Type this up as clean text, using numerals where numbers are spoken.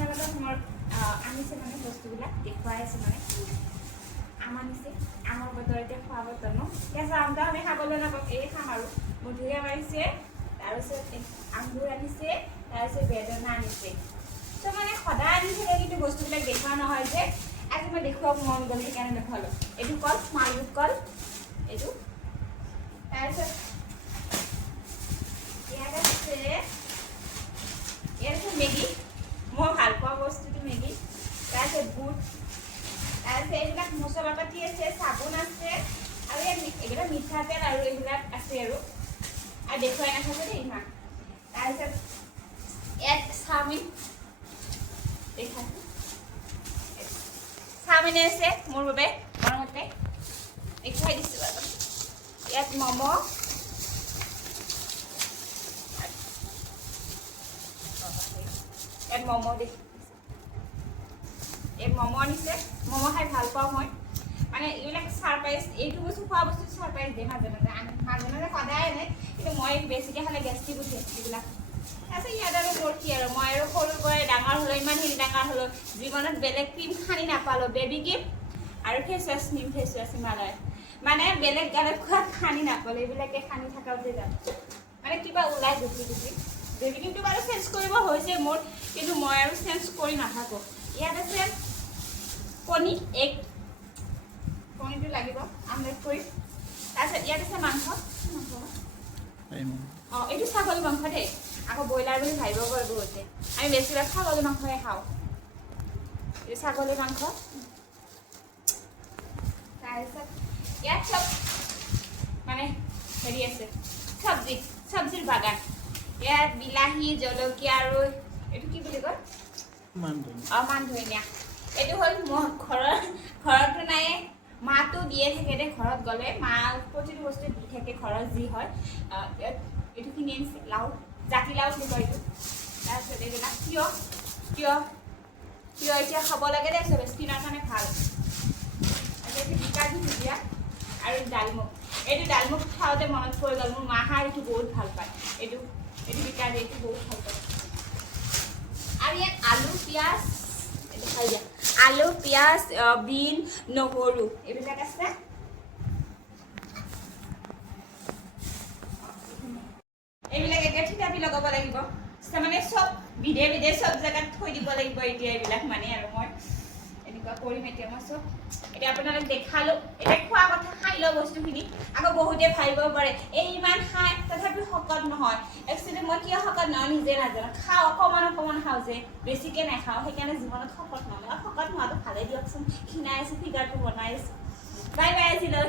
আপোনালোকক মোৰ আনিছে মানে বস্তুবিলাক দেখুৱাই আছে মানে আম আনিছে আমৰ বতৰ এতিয়া খোৱা বতৰ ন কেঁচা আমটো আমি খাবলৈ নাপাওঁ এই খাম আৰু মধুৰিআম আনিছে তাৰপিছত আঙুৰ আনিছে তাৰপিছত বেদনা আনিছে তো মানে সদায় আনি থাকে কিন্তু বস্তুবিলাক দেখুওৱা নহয় যে আজি মই দেখুৱাব মন গ'ল সেইকাৰণে দেখুৱালোঁ এইটো কল মালভোগ কল এইটো তাৰপিছত ইয়াত আছে মেগী মই ভাল পোৱা বস্তুটো মেগী তাৰপিছত বুট তাৰপিছত এইবিলাক মছলা পাতি আছে চাবোন আছে আৰু এইবিলাক মিঠাতেল আৰু এইবিলাক আছে আৰু দেখুৱাই নাথাকোঁ দেই ইমান তাৰপিছত ইয়াত চাওমিন দেখাছোঁ চাওমিনে আছে মোৰ বাবে মৰমতে দেখুৱাই দিছোঁ বাৰু ইয়াত ম'ম' ইয়াত ম'ম' দেখি এই ম'ম' আনিছে ম'ম' খাই ভাল পাওঁ মই মানে এইবিলাক ছাৰপ্ৰাইজ এইটো বস্তু খোৱা বস্তু ছাৰপ্ৰাইজ দিয়ে মাজে মাজে সদায় আনে কিন্তু মই বেছিকৈ খালে গেষ্ট্ৰিক উঠে এইবিলাক তাৰপিছত ইয়াত আৰু মোৰ কি আৰু মই আৰু সৰুৰ পৰাই ডাঙৰ হ'লোঁ ইমানখিনি ডাঙৰ হ'লোঁ জীৱনত বেলেগ ক্ৰীম সানি নাপালোঁ বেবী ক্ৰীম আৰু ফেচ ৱাছ নিম ফেচ ৱাছ হিমালয় মানে বেলেগ গালত খোৱা সানি নাপালোঁ এইবিলাকে সানি থাকাতে যাম মানে কিবা ওলাই গুচি বেবী ক্ৰীমটো বাৰু চেঞ্জ কৰিব হৈছে মোৰ কিন্তু মই আৰু চেঞ্জ কৰি নাথাকোঁ ইয়াত আছে কণী এগ কণীটো লাগিব আমলেট কৰি তাৰপিছত ইয়াত আছে মাংস অঁ এইটো ছাগলী মাংস দেই আকৌ ব্ৰইলাৰ বুলি ভাবিব পাৰে বহুতে আমি বেছিভাগ ছাগলী মাংসহে খাওঁ এইটো ছাগলী মাংস তাৰপিছত ইয়াত চব মানে হেৰি আছে চব্জিৰ বাগান ইয়াত বিলাহী জলকীয়া আৰু এইটো কি বুলি কয় মান ধনিয়া এইটো হ'ল মোৰ ঘৰতো নাই মাতো দিয়ে থাকে দে ঘৰত গ'লে মা প্ৰতিটো বস্তু দি থাকে ঘৰত যি হয় এইটো কিনি আনিছে লাও জাতিলাও বুলি কয় এইটো তাৰপিছত এইবিলাক তিয়হ এতিয়া খাব লাগে দে চবে স্কিনৰ কাৰণে ভাল এইটো বিকাজি ভুজিয়া আৰু ডালমুগ এইটো ডালমুগ খাওঁতে মনত পৰি গ'ল মোৰ মা খাই এইটো বহুত ভাল পায় এইটো বিকাজি এইটো বহুত ভাল পায় আৰু ইয়াত আলু পিঁয়াজ আলু পিঁয়াজ বিন নহৰু এইবিলাক আছে এইবিলাক এতিয়া থিতাপি লগাব লাগিব তাৰমানে চব বিধে চব জেগাত থৈ দিব লাগিব এতিয়া এইবিলাক মানে আৰু মই এনেকুৱা কৰিম এতিয়া মই চব এতিয়া আপোনালোক দেখালোঁ এতিয়া খোৱা কথা খাই লওঁ বস্তুখিনি আকৌ বহুতে ভাবিব পাৰে এই ইমান খাই তথাপিও শকত নহয় একচুৱেলি মই কিয় শকত নহয় নিজে নাজানো খাওঁ অকণমান খাওঁ যে বেছিকৈ নাখাওঁ সেইকাৰণে জীৱনত শকত নহয় শকত নোহোৱাটো ভালেই দিয়কচোন ক্ষীণাই আছোঁ ফিগাৰটো বনাই আছোঁ বাই আজিলৈ